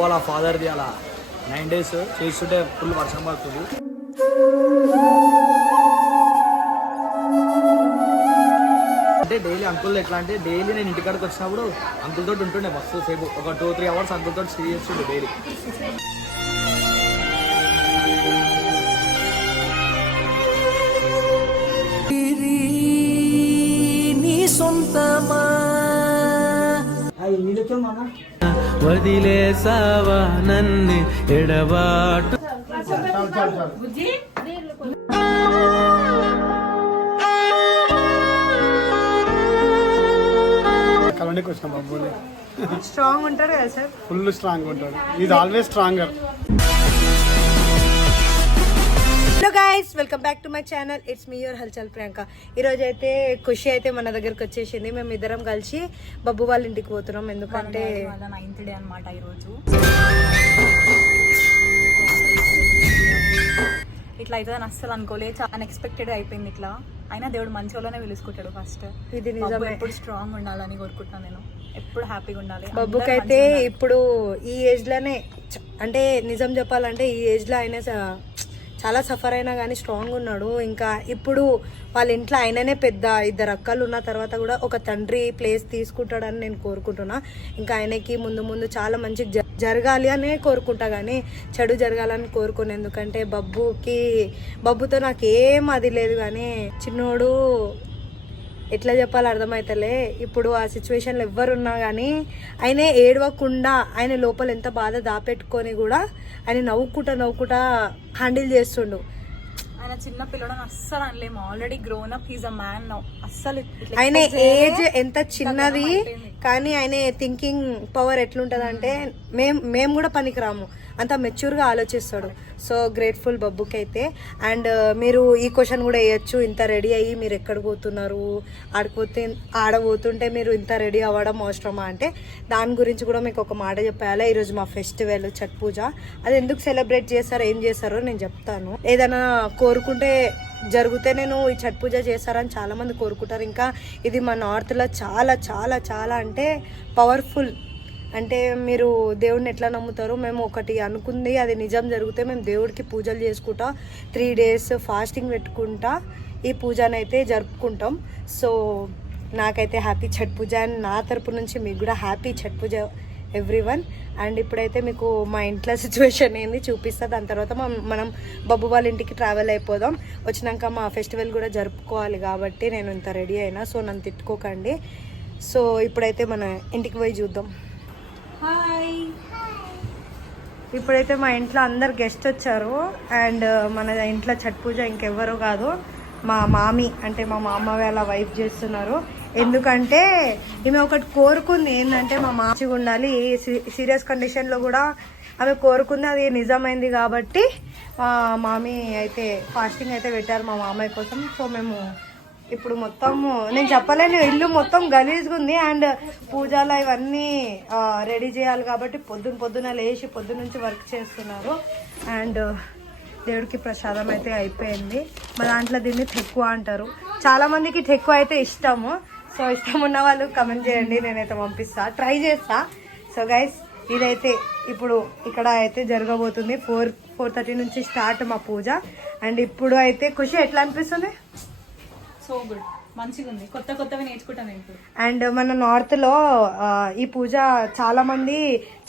వాళ్ళ ఫాదర్ది అలా 9 days చేస్తుంటే ఫుల్ వర్షం పడుతుంది. అంటే డైలీ అంకుల్ ఎట్లా అంటే డైలీ నేను ఇంటికాడికి వచ్చినప్పుడు అంకుల్ తోటి ఉంటుండే మస్తు సేపు ఒక 2-3 hours అంకుల్ తోటి స్టే చేస్తుండే డైలీ. వదిలేసావా నన్ను ఎడబాటు కలనికి వచ్చిన బాబుని స్ట్రాంగ్ ఉంటాడు కదా సార్, ఫుల్ స్ట్రాంగ్ ఉంటాడు. Is always stronger. Hello guys, welcome back to my channel. It's me your హల్చల్ ప్రియాంక. ఈరోజు అయితే ఖుషి అయితే మన దగ్గరకు వచ్చేసింది. మేము ఇద్దరం కలిసి బబ్బు వాళ్ళ ఇంటికి పోతున్నాం. ఎందుకంటే 9th డే అనమాట ఈరోజు. ఇట్లా అవుతుందని అస్సలు అనుకోలే, చాలా అన్ఎక్స్పెక్టెడ్ అయిపోయింది. ఇట్లా అయినా దేవుడు మంచి వాళ్ళనే పిలుచుకుంటాడు. ఫస్ట్ ఇది నిజమే, ఎప్పుడు స్ట్రాంగ్ ఉండాలని కోరుకుంటున్నాను నేను, ఎప్పుడు హ్యాపీగా ఉండాలి. బబ్బుకైతే ఇప్పుడు ఈ ఏజ్ లోనే, అంటే నిజం చెప్పాలంటే ఈ ఏజ్ లో అయినా చాలా సఫర్ అయినా కానీ స్ట్రాంగ్ ఉన్నాడు. ఇంకా ఇప్పుడు వాళ్ళ ఇంట్లో ఆయననే పెద్ద, 2 అక్కలు ఉన్న తర్వాత కూడా ఒక తండ్రి ప్లేస్ తీసుకుంటాడని నేను కోరుకుంటున్నా. ఇంకా ఆయనకి ముందు ముందు చాలా మంచి జరగాలి అనే కోరుకుంటా, కానీ చెడు జరగాలని కోరుకుని. ఎందుకంటే బబ్బుతో నాకు ఏం అది లేదు, కానీ చిన్నోడు ఎట్లా చెప్పాలి అర్థమవుతలే. ఇప్పుడు ఆ సిచ్యువేషన్లో ఎవ్వరున్నా కానీ ఆయన ఏడవకుండా, ఆయన లోపల ఎంత బాధ దాపెట్టుకొని కూడా ఆయన నవ్వుకుంటా హ్యాండిల్ చేస్తుండు. ఆయన చిన్న పిల్లడని అస్సలు అనలేము, already grown up, he's a man now. అస్సలు ఆయన ఏజ్ ఎంత చిన్నది కానీ ఆయన థింకింగ్ పవర్ ఎట్లుంటది అంటే మేము కూడా పనికిరాము, అంత మెచ్యూర్గా ఆలోచిస్తాడు. సో గ్రేట్ఫుల్ బబ్బుకి అయితే. అండ్ మీరు ఈ క్వశ్చన్ కూడా వేయచ్చు, ఇంత రెడీ అయ్యి మీరు ఎక్కడికి పోతున్నారు, ఆడబోతుంటే మీరు ఇంత రెడీ అవ్వడం అవసరమా అంటే, దాని గురించి కూడా మీకు ఒక మాట చెప్పాలి. ఈరోజు మా ఫెస్టివల్ ఛట్ పూజ. అది ఎందుకు సెలబ్రేట్ చేస్తారో ఏం చేస్తారో నేను చెప్తాను. ఏదైనా కోరుకుంటే జరిగితే నేను ఈ ఛట్ పూజ చేస్తారని చాలా మంది కోరుకుంటారు. ఇంకా ఇది మా నార్త్లో చాలా చాలా చాలా అంటే పవర్ఫుల్. అంటే మీరు దేవుడిని ఎట్లా నమ్ముతారో, మేము ఒకటి అనుకుంది అది నిజం జరిగితే మేము దేవుడికి పూజలు చేసుకుంటా 3 days ఫాస్టింగ్ పెట్టుకుంటా ఈ పూజను అయితే జరుపుకుంటాం. సో నాకైతే హ్యాపీ ఛట్ పూజ, అండ్ నా తరపు నుంచి మీకు కూడా happy Chhath puja everyone. And ఇప్పుడైతే మీకు మా ఇంట్లో సిచ్యువేషన్ ఏంది చూపిస్తా. దాని తర్వాత మనం బబ్బు వాళ్ళ ఇంటికి ట్రావెల్ అయిపోదాం. వచ్చినాక మా ఫెస్టివల్ కూడా జరుపుకోవాలి కాబట్టి నేను ఇంత రెడీ అయినా, సో నన్ను తిట్టుకోకండి. సో ఇప్పుడైతే మన ఇంటికి పోయి చూద్దాం. హాయ్, ఇప్పుడైతే మా ఇంట్లో అందరు గెస్ట్ వచ్చారు. అండ్ మన ఇంట్లో ఛట్ పూజ ఇంకెవ్వరూ కాదు, మా మామి, అంటే మా మామ వాళ్ళ వైఫ్ చేస్తున్నారు. ఎందుకంటే ఈమె ఒకటి కోరుకుంది, ఏంటంటే మా మంచిగా ఉండాలి, సీరియస్ కండిషన్లో కూడా ఆమె కోరుకుంది, అది నిజమైంది. కాబట్టి మా మామి అయితే ఫాస్టింగ్ అయితే పెట్టారు మా మామయ్య కోసం. సో మేము ఇప్పుడు మొత్తం నేను చెప్పలేను, ఇల్లు మొత్తం గలీజ్గా ఉంది. అండ్ పూజలు ఇవన్నీ రెడీ చేయాలి కాబట్టి పొద్దున లేచి నుంచి వర్క్ చేస్తున్నారు. అండ్ దేవుడికి ప్రసాదం అయితే అయిపోయింది. మా దాంట్లో దీన్ని ఠెక్కువ అంటారు. చాలా మందికి ఠెక్కువ అయితే ఇష్టము. సో ఇష్టం ఉన్న వాళ్ళు కమెంట్ చేయండి, నేనైతే పంపిస్తా, ట్రై చేస్తా. సో గైస్, ఇదైతే ఇప్పుడు ఇక్కడ అయితే జరగబోతుంది. 4:30 నుంచి స్టార్ట్ మా పూజ. అండ్ ఇప్పుడు అయితే ఖుషి ఎట్లా అనిపిస్తుంది? సో గుడ్, మంచిగా ఉంది. కొత్తవి నేర్చుకుంటాను ఇప్పుడు. అండ్ మన నార్త్లో ఈ పూజ చాలా మంది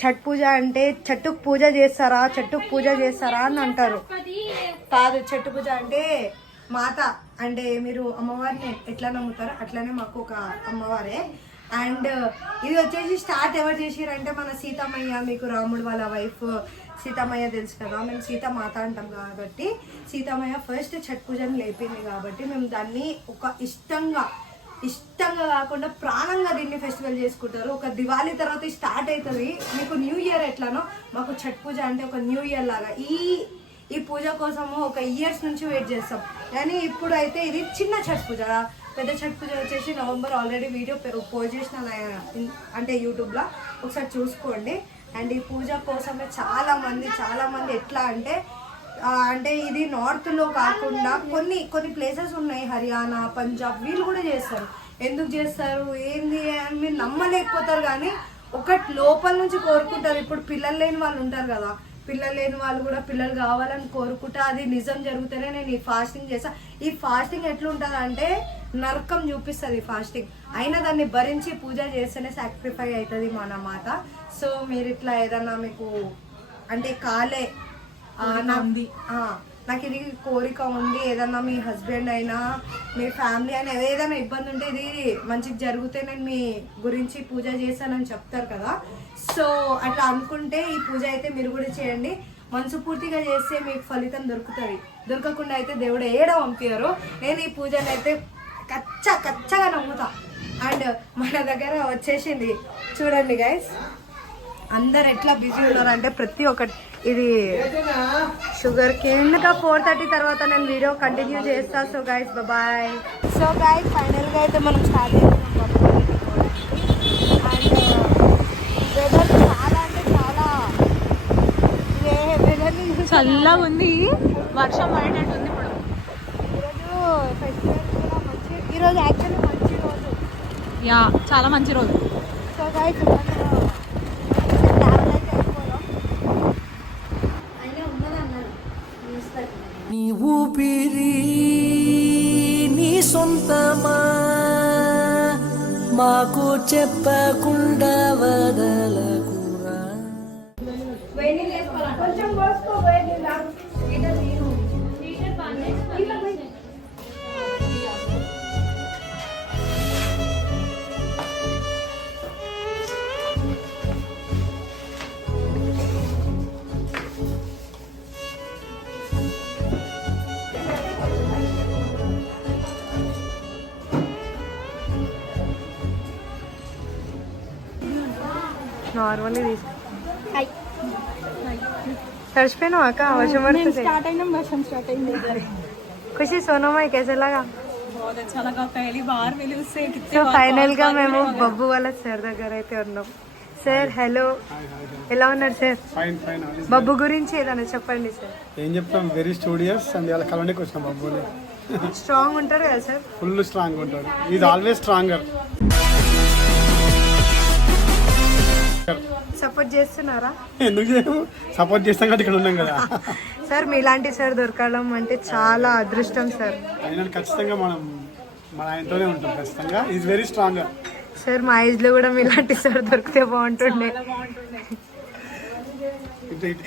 ఛట్ పూజ అంటే చెట్టుకు పూజ చేస్తారా అని అంటారు. కాదు, చెట్టు పూజ అంటే మాత, అంటే మీరు అమ్మవారిని ఎట్లా నమ్ముతారో అట్లనే మాకు ఒక అమ్మవారే. అండ్ ఇది వచ్చేసి స్టార్ట్ ఎవరు చేసిరంటే మన సీతమ్మయ్య, మీకు రాముడు వాళ్ళ వైఫ్ సీతమ్మయ్య తెలుసు కదా, మేము సీతమాత అంటాం కాబట్టి సీతమ్మయ్య ఫస్ట్ ఛట్ పూజను లేపింది. కాబట్టి మేము దాన్ని ఒక ఇష్టంగా కాకుండా ప్రాణంగా దీన్ని ఫెస్టివల్ చేసుకుంటారు. ఒక దివాళీ తర్వాత స్టార్ట్ అవుతుంది. మీకు న్యూ ఇయర్ ఎట్లానో మాకు ఛట్ పూజ అంటే ఒక న్యూ ఇయర్ లాగా. ఈ పూజ కోసము ఒక ఇయర్స్ నుంచి వెయిట్ చేస్తాం. కానీ ఇప్పుడు అయితే ఇది చిన్న ఛట్ పూజ. పెద్ద ఛట్ పూజ వచ్చేసి నవంబర్, ఆల్రెడీ వీడియో పోస్ట్ చేసిన, అంటే యూట్యూబ్లో ఒకసారి చూసుకోండి. అండ్ ఈ పూజ కోసమే చాలా మంది ఎట్లా అంటే ఇది నార్త్లో కాకుండా కొన్ని ప్లేసెస్ ఉన్నాయి, హర్యానా, పంజాబ్, వీళ్ళు కూడా చేస్తారు. ఎందుకు చేస్తారు ఏంది అని మీరు నమ్మలేకపోతారు. కానీ ఒకటి లోపల నుంచి కోరుకుంటారు. ఇప్పుడు పిల్లలు లేని వాళ్ళు ఉంటారు కదా, పిల్లలు లేని వాళ్ళు కూడా పిల్లలు కావాలని కోరుకుంటే అది నిజం జరిగితేనే నేను ఈ ఫాస్టింగ్ చేస్తా. ఈ ఫాస్టింగ్ ఎట్లుంటుంది అంటే నరకం చూపిస్తుంది ఈ ఫాస్టింగ్. అయినా దాన్ని భరించి పూజ చేస్తేనే సాక్రిఫై అవుతుంది మన మాత. సో మీరు ఇట్లా ఏదన్నా మీకు అంటే కాలే నాకు ఇది కోరిక ఉంది, ఏదన్నా మీ హస్బెండ్ అయినా మీ ఫ్యామిలీ అయినా ఏదైనా ఇబ్బంది ఉంటే ఇది మంచిగా జరిగితే నేను మీ గురించి పూజ చేశానని చెప్తారు కదా. సో అట్లా అనుకుంటే ఈ పూజ అయితే మీరు కూడా చేయండి. మనస్ఫూర్తిగా చేస్తే మీకు ఫలితం దొరుకుతుంది. దొరకకుండా అయితే దేవుడు ఏడో పంపారు. నేను ఈ పూజను అయితే కచ్చగా నమ్ముతా. అండ్ మన దగ్గర వచ్చేసింది చూడండి గైస్, అందరు ఎట్లా బిజీ ఉన్నారు అంటే ప్రతి ఒక్కటి. ఇది షుగర్ కేన్. ఇంకా 4:30 తర్వాత నేను వీడియో కంటిన్యూ చేస్తా. So guys bye. So guys ఫైనల్గా అయితే మనం స్టార్ట్ చేస్తున్నాం. అండ్ వెదర్ చాలా అంటే చాలా చల్లగా ఉంది, వర్షం పడేటట్టుంది ఇప్పుడు. ఈరోజు ఫెస్టివల్ కూడా మంచి, ఈరోజు యాక్చువల్లీ మంచి రోజు. యా చాలా మంచి రోజు. సో గైస్ నీ ఊపిరి నీ సొంతమా, మాకు చెప్పకుండా వదలకురా. కొంచెం నార్మల్లీ తీసుకో. తడిచిపోయినావు అక్క, వర్షం పడుతుంది. స్టార్ట్ అయినా వర్షం స్టార్ట్ అయింది. ఖుషి సోనమ్మాయి కేసేలాగా. సో ఫైనల్ గా మేము బబ్బు వాళ్ళ సార్ దగ్గర అయితే ఉన్నాం. సార్ హలో, ఎలా ఉన్నారు సార్? Fine fine. బబ్బు గురించి ఏదైనా చెప్పండి సార్. ఏం చెప్తాం, వెరీ స్టూడియస్ అండ్ ఇలా కలవడానికి వచ్చినాం. బబ్బుని స్ట్రాంగ్ ఉంటారు కదా సార్? ఫుల్ స్ట్రాంగ్ ఉంటాడు. Is always stronger. సపోర్ట్ చేస్తున్నారా? ఎందుకు చేయము, సపోర్ట్ చేస్తాం కదా, ఇక్కడ ఉన్నాం కదా. సార్ మీలాంటి సార్ దొరకడం అంటే చాలా అదృష్టం సార్. అయినా ఖచ్చితంగా మన ఆయనతోనే ఉంటాం ఖచ్చితంగా. Is very stronger. సార్ మా ఏజ్ లో కూడా మీలాంటి సార్ దొరికితే బాగుంటుండే.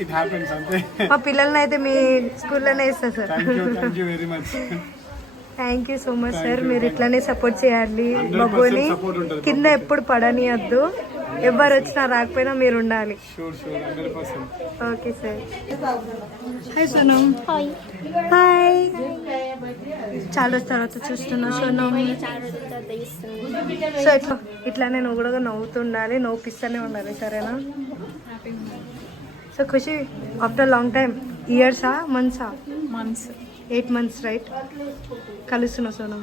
ఇట్ హ్యాపెన్స్ అంతే. మా పిల్లల్ని అయితే మీ స్కూల్లోనే ఇస్తా sir. Thank you very much. Thank you so much sir. మీరు ఇట్లానే సపోర్ట్ చేయాలి బబ్బుని. కింద ఎప్పుడు పడనియద్దు. ఎవరు వచ్చినా రాకపోయినా మీరు ఉండాలి. Okay sir. Hi Sonam. Hi. చాలా రోజుల తర్వాత చూస్తున్నా సోనం. సో ఇట్లానే నువ్వు కూడా నవ్వుతుండాలి, నవ్వుపిస్తూనే ఉండాలి, సరేనా? So Khushi after long time, ఇయర్సా మంత్సా? మంత్స్. 8 months right? కలుస్తున్నా సోనం.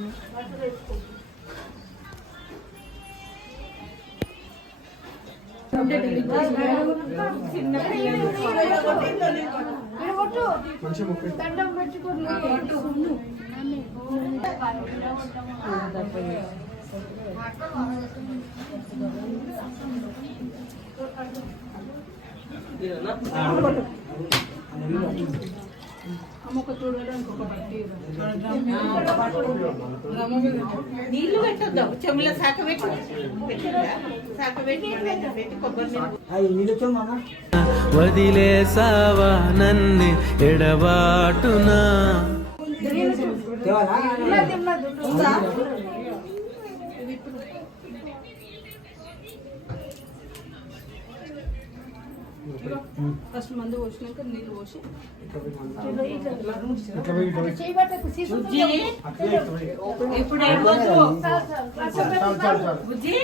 నీళ్లు పెట్టొద్దాం, చెముల శాఖ పెట్టి వదిలేసావా నన్ను ఎడబాటునా. ఫస్ట్ మందు పోసినాక నీళ్ళు పోసి ఇప్పుడు బుజ్జి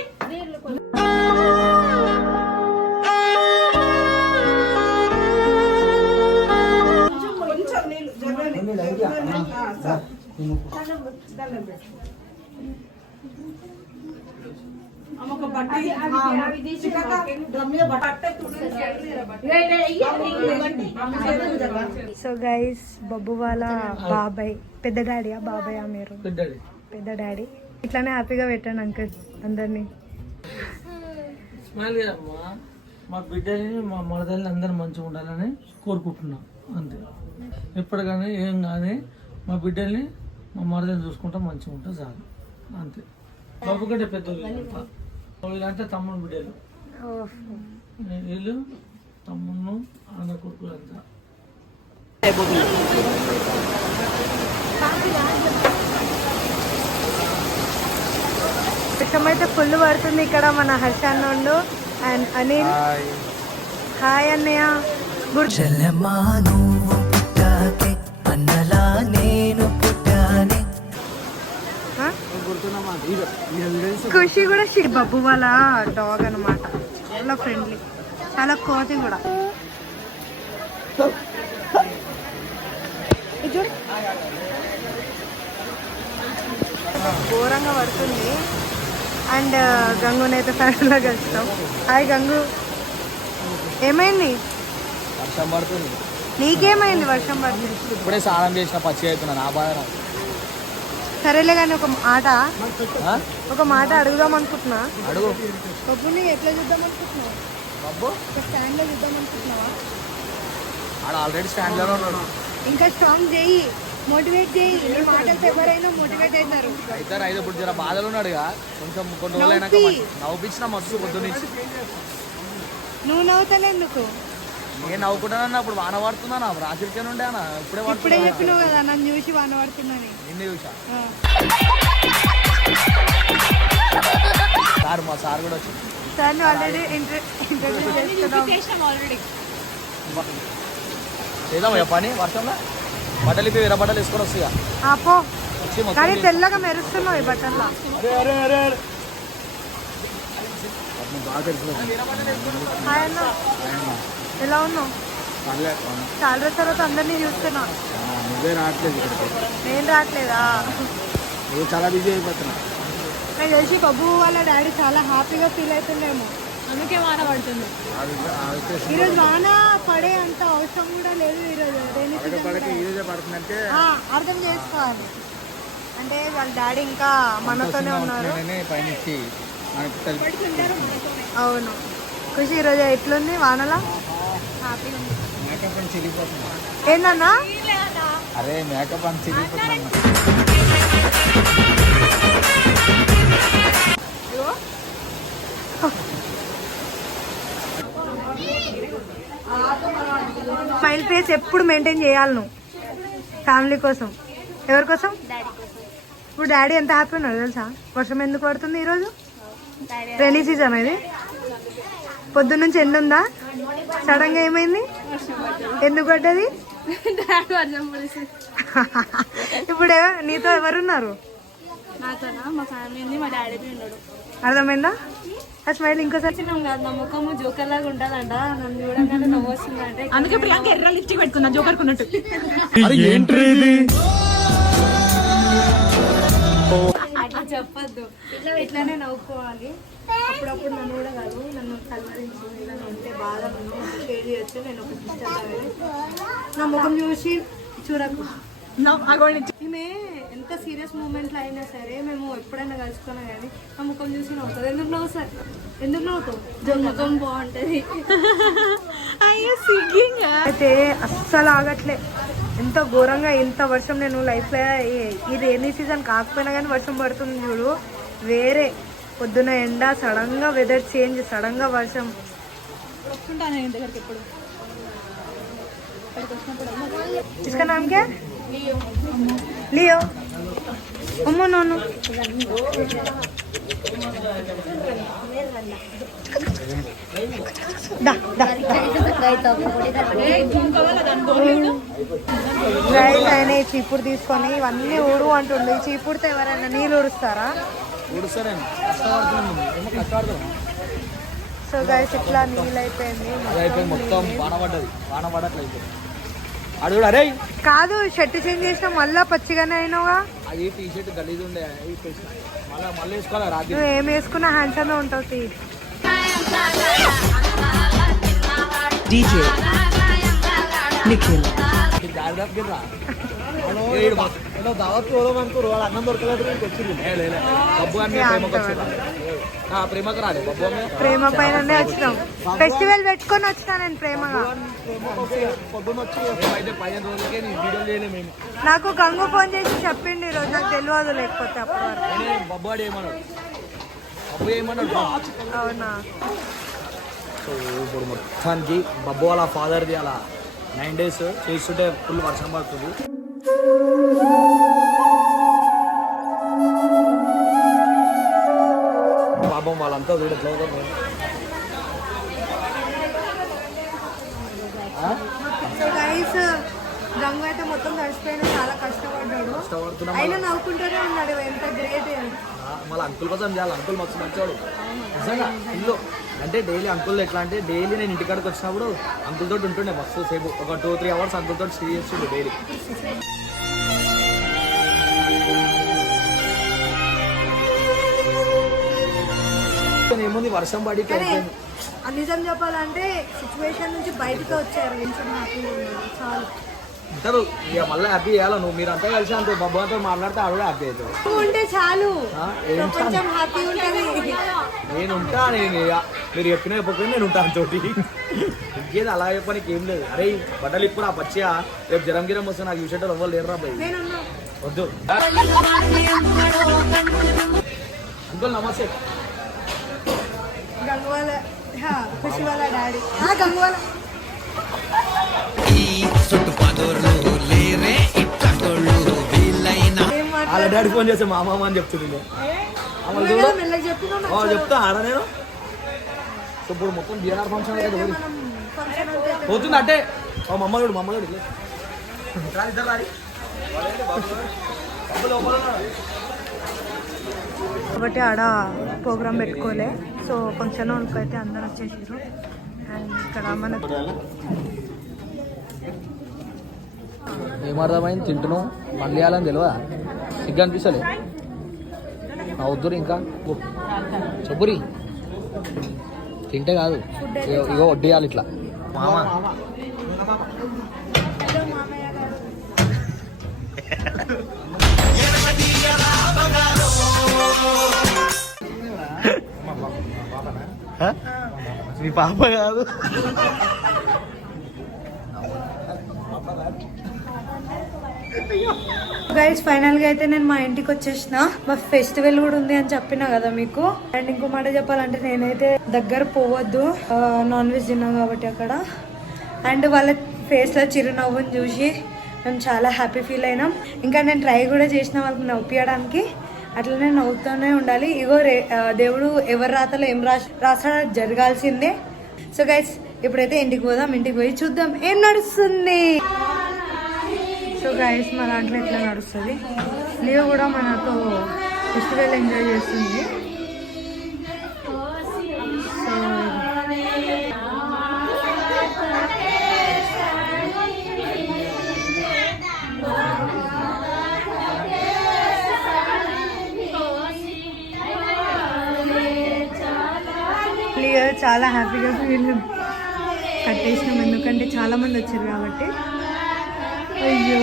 సో గైస్ బబ్బు వాళ్ళ బాబాయ్, పెద్ద డాడీయా బాబాయ్ మీరు? పెద్ద డాడీ. ఇట్లానే హ్యాపీగా పెట్టండి అంకుల్ అందరినీ. స్మైల్ అమ్మా, మా బిడ్డని మా మరదల్ని అందరూ మంచిగా ఉండాలని కోరుకుంటున్నాం అంతే. ఎప్పటికైనా ఏం కానీ మా బిడ్డల్ని మా మరదల్ని చూసుకుంటా మంచిగా ఉంటా చాలు అంతే. బాబు కంటే పెద్దోళ్ళు వీళ్ళంటే తమ్ముడు బిడ్డలు, వీళ్ళు తమ్ముడు అన్న కొడుకులు అంతా. వర్షం అయితే ఫుల్ పడుతుంది ఇక్కడ. మన హర్ష అన్న అండ్ అనిల్. హాయ్ అన్నయ్య. చెల్లెమ్మా నువ్వు పుట్టాకే అన్నలా నేను పుట్టానే. ఖుషి కూడా బబ్బు వాళ్ళ డాగ్ అన్నమాట. చాలా ఫ్రెండ్లీ, చాలా కోతి కూడా. ఇది ఘోరంగా పడుతుంది. అండ్ గంగుని అయితే ఫ్యాన్లో కలుస్తాం. హాయ్ గంగు, ఏమైంది? వర్షం పడుతుంది. నీకేమైంది? వర్షం పడుతుంది. ఇప్పుడే స్నానం చేసిన పచ్చి అవుతున్నా నా బాధ. సరేలే కానీ ఒక మాట అడుగుదాం అనుకుంటున్నా. అడుగు. బబ్బుని ఎట్లా చూద్దాం అనుకుంటున్నావు? బాబు స్టాండ్ లో చూద్దాం అనుకుంటున్నావా? ఆడ ఆల్రెడీ స్టాండ్ లోనే ఉన్నాడు. ఇంకా స్ట్రాంగ్ చేయి, మోటివేట్ చేయి. నీ మాటలతో ఎవరైనా మోటివేట్ అవుతారు. అయితే ఇప్పుడు జర బాధలు ఉన్నాడుగా, కొంచెం కొన్ని రోజులు అయినాక నవ్వుపించిన మస్తు పొద్దు నుంచి. నువ్వు నవ్వుతలేందుకు? నేను నవ్వుకుంటానన్నా. అప్పుడు వాన పడుతుందా రాత్రికే నుండే అన్న. ఇప్పుడే చెప్పినావు కదా నన్ను చూసి వాన పడుతుందని. నిన్ను చూసా. సార్ మా సార్ కూడా వచ్చింది. సార్ ఆల్రెడీ ఇంటర్వ్యూ చేస్తున్నాం. చేద్దాం పని వర్షంలో. బట్టలు ఇప్పి వేరే బట్టలు వేసుకొని వస్తాయి. ఆపో, కానీ తెల్లగా మెరుస్తున్నావు ఈ బట్టల్లో. హాయ్ అన్న, ఎలా ఉన్నావు? చాలా రోజుల తర్వాత అందరినీ చూస్తున్నా. నువ్వే రావట్లేదు. నేను రావట్లేదా? నువ్వు చాలా బిజీ అయిపోతున్నా. నాకు తెలిసి బబ్బు వాళ్ళ డాడీ చాలా హ్యాపీగా ఫీల్ అవుతుందేమో, అందుకే వాన పడుతుంది. ఈరోజు వాన పడే అంత అవసరం కూడా లేదు. ఈరోజు ఈరోజే పడుతుందంటే అర్థం చేసుకోవాలి. అంటే వాళ్ళ డాడీ ఇంకా మనతోనే ఉన్నారు. పైనుంచి అవును. ఖుషి ఈరోజు ఎట్లుంది వానలా? మేకప్ అని చిరిగిపోతున్నా. ఏందన్నా? అరే మేకప్ అని చిరిగిపోతున్నా. స్మైల్ ఫేస్ ఎప్పుడు మెయింటైన్ చేయాలి నువ్వు ఫ్యామిలీ కోసం. ఎవరి కోసం? ఇప్పుడు డాడీ ఎంత హ్యాపీ ఉన్నాడు తెలుసా? వర్షం ఎందుకు పడుతుంది ఈరోజు? రైనీ సీజన్ ఇది. పొద్దున్న నుంచి ఎండ ఉందా? సడన్ గా ఏమైంది? ఎందుకు పడ్డది? ఇప్పుడు నీతో ఎవరున్నారు? నాతోనా మా ఫ్యామిలీ ఉంది, మా డాడీ ఉన్నాడు. అర్థమైందా? ఆ స్మైల్ ఇంకోసారి. నా ముఖం జోకర్ లాగా ఉంటుందంట, నన్ను చూడగానే నవ్వు వస్తుందంటే. అందుకే ప్రియాంక ఎర్ర లిప్స్టిక్ పెట్టుకున్నా జోకర్ కున్నట్టు. అట్లా చెప్పద్దు, ఇట్లానే నవ్వుకోవాలి. అప్పుడప్పుడు నన్ను కూడా కాదు, నన్ను కలవరించి ఏదైనా ఉంటే బాధ షేర్ చేయొచ్చు. నేను ఒక సిస్టర్, నా ముఖం చూసి చూడకు. ఈమె ఎంత సీరియస్ మూమెంట్లో అయినా సరే మేము ఎప్పుడైనా కలుసుకున్నా కానీ నా ముఖం చూసి నవ్వుతుంది. ఎందుకు నవ్వు సార్? ఎందుకు నవ్వుతావు? ముఖం బాగుంటది. అయితే అస్సలు ఆగట్లే. ఎంత ఘోరంగా ఎంత వర్షం. నేను లైఫ్లో ఈ రైనీ సీజన్ కాకపోయినా కానీ వర్షం పడుతుంది చూడు. వేరే పొద్దున ఎండ, సడన్ గా వెదర్ చేంజ్, సడన్ గా వర్షం. వస్తుంటాను నేను దగ్గరికి ఎప్పుడు. इसका नाम क्या? लियो. अम्मो नोनो. दा दा గైస్ ఆయన ఈ చీపుడు తీసుకొని ఇవన్నీ ఊడు అంటుండే. ఈ చీపుడుతో ఎవరైనా నీళ్ళు ఊడుస్తారా? సో గైస్ ఇట్లా నీళ్ళు అయిపోయింది మొత్తం. వాన పడ్డది, వాన పడట్లేదు. అడుగు. అరే కాదు, షర్ట్ చేంజ్ చేసినా మళ్ళా పచ్చిగానే అయినావుగా. అది టీ షర్ట్ గలీజ్ ఉండే, మళ్ళీ వేసుకోవాలి రాత్రి. నువ్వు ఏం వేసుకున్నా హ్యాండ్సమ్ ఉంటావు. DJ Nikhil. దావత్ అనుకోరు వాడు అన్నం దొరకలేదు వచ్చింది బబ్బు అన్నీ ప్రేమకు వచ్చిరా ప్రేమకు రాదు బబ్బు అమ్మే ప్రేమ పైననే వచ్చినాం. ఫెస్టివల్ పెట్టుకొని వచ్చినా నేను ప్రేమగా. పొద్దున్న వచ్చి మేమైతే 15 రోజులకే నీ వీడియో చేయలేము మేము. నాకు గంగు ఫోన్ చేసి చెప్పిండి ఈరోజు, నాకు తెలియదు లేకపోతే అప్పటి వరకు. బబ్బు వాడు ఏమన్నాడు, బబ్బు ఏమన్నాడు. అవునా? సో ఇప్పుడు మొత్తానికి బబ్బు వాళ్ళ ఫాదర్ది అలా 9 days చేస్తుంటే ఫుల్ వర్షం పడుతుంది. పాపం వాళ్ళంతా చూడట్లేదు. సో గైస్, గంగు అయితే మొత్తం తడిసిపోయినా చాలా కష్టపడ్డాడు. అయినా నవ్వుకుంటూనే ఉన్నాడు. ఎంత గ్రేట్. మళ్ళీ అంకుల్ కోసం చేయాలి. అంకుల్ మస్తు మంచివాడు నిజంగా. ఇల్లు అంటే డైలీ అంకుల్ ఎట్లా అంటే డైలీ నేను ఇంటికాడికి వచ్చినప్పుడు అంకుల్ తోటి ఉంటుండే మస్తు సేపు. ఒక 2-3 hours అంకుల్ తోటి స్టే చేస్తుండే డైలీ. ఏముంది వర్షం పడి నిజం చెప్పాలంటే సిచ్యువేషన్ నుంచి బయటకు వచ్చారు. చాలు అంటారు ఇక మళ్ళీ హ్యాపీ చేయాలి. నువ్వు మీరు అంతా కలిసి అంతే బబ్బు అంతా మాట్లాడితే ఆవిడ హ్యాపీ అవుతావు. ఉంటే చాలు, కొంచెం హ్యాపీ ఉంటుంది. నేను ఉంటా. నేను మీరు చెప్పిన చెప్పకపోయినా నేను ఉంటాను తోటి. ఇంకేది అలా చెప్పడానికి ఏం లేదు. అరే బట్టలు ఇప్పుడు ఆ పచ్చిగా రేపు జ్వరం గిరం వస్తే నాకు చూసేటప్పుడు ఎవ్వరు లేరు రా భయ్. వద్దు అంకుల్ నమస్తే. గంగువాల ఖుషి వాళ్ళ డాడీ. గంగువాల వాళ్ళ డాడీ ఫోన్ చేస్తే మా మామ అని చెప్తుంది. చెప్తా ఆడ నేను. సో ఇప్పుడు మొత్తం బిఆర్ ఫంక్షన్ పోతుంది అంటే మమ్మల్ని కాబట్టి ఆడ ప్రోగ్రామ్ పెట్టుకోలే. సో ఫంక్షన్ హాల్కి అయితే అందరు వచ్చేసారు. అండ్ ఇక్కడ మనకు ఏమర్థమైంది తింటున్నావు మళ్ళీ అని తెలియదా? సిగ్గు అనిపిస్తలే వద్దురు ఇంకా చెప్పురి తింటే కాదు ఇగో వడ్డీయాలి ఇట్లా మామ. మీ పాప కాదు. గైస్ ఫైనల్గా అయితే నేను మా ఇంటికి వచ్చేసిన. మా ఫెస్టివల్ కూడా ఉంది అని చెప్పినా కదా మీకు. అండ్ ఇంకో మాట చెప్పాలంటే నేనైతే దగ్గర పోవద్దు, నాన్ వెజ్ తిన్నాం కాబట్టి అక్కడ. అండ్ వాళ్ళ ఫేస్లో చిరునవ్వుని చూసి మేము చాలా హ్యాపీ ఫీల్ అయినాం. ఇంకా నేను ట్రై కూడా చేసిన వాళ్ళకి నవ్వుపియడానికి. అట్లనే నవ్వుతూనే ఉండాలి. ఇగో దేవుడు ఎవరి రాతలో ఏం రాసాడో జరగాల్సిందే. సో గైస్ ఇప్పుడైతే ఇంటికి పోదాం. ఇంటికి పోయి చూద్దాం ఏం నడుస్తుంది. సో గైస్ మా దాంట్లో ఎట్లా నడుస్తుంది. లియో కూడా మనతో ఫెస్టివల్ ఎంజాయ్ చేస్తుంది. సో లియో చాలా హ్యాపీగా ఫీల్ కట్టేసినాం. ఎందుకంటే చాలా మంది వచ్చారు కాబట్టి. అయ్యో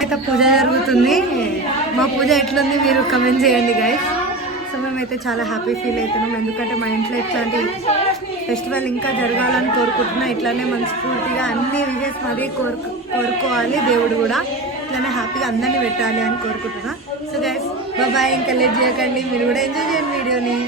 అయితే పూజ జరుగుతుంది. మా పూజ ఎట్లుంది మీరు కమెంట్ చేయండి గైస్. సో మేమైతే చాలా హ్యాపీ ఫీల్ అవుతున్నాం. ఎందుకంటే మా ఇంట్లో ఇట్లాంటి ఫెస్టివల్ ఇంకా జరగాలని కోరుకుంటున్నా. ఇట్లానే మనస్ఫూర్తిగా అన్ని విజయస్ మరీ కోరుకోవాలి. దేవుడు కూడా ఇట్లానే హ్యాపీగా అందరినీ పెట్టాలి అని కోరుకుంటున్నా. So guys bye. ఇంకా లేట్ చేయకండి, మీరు కూడా ఎంజాయ్ చేయండి వీడియోని.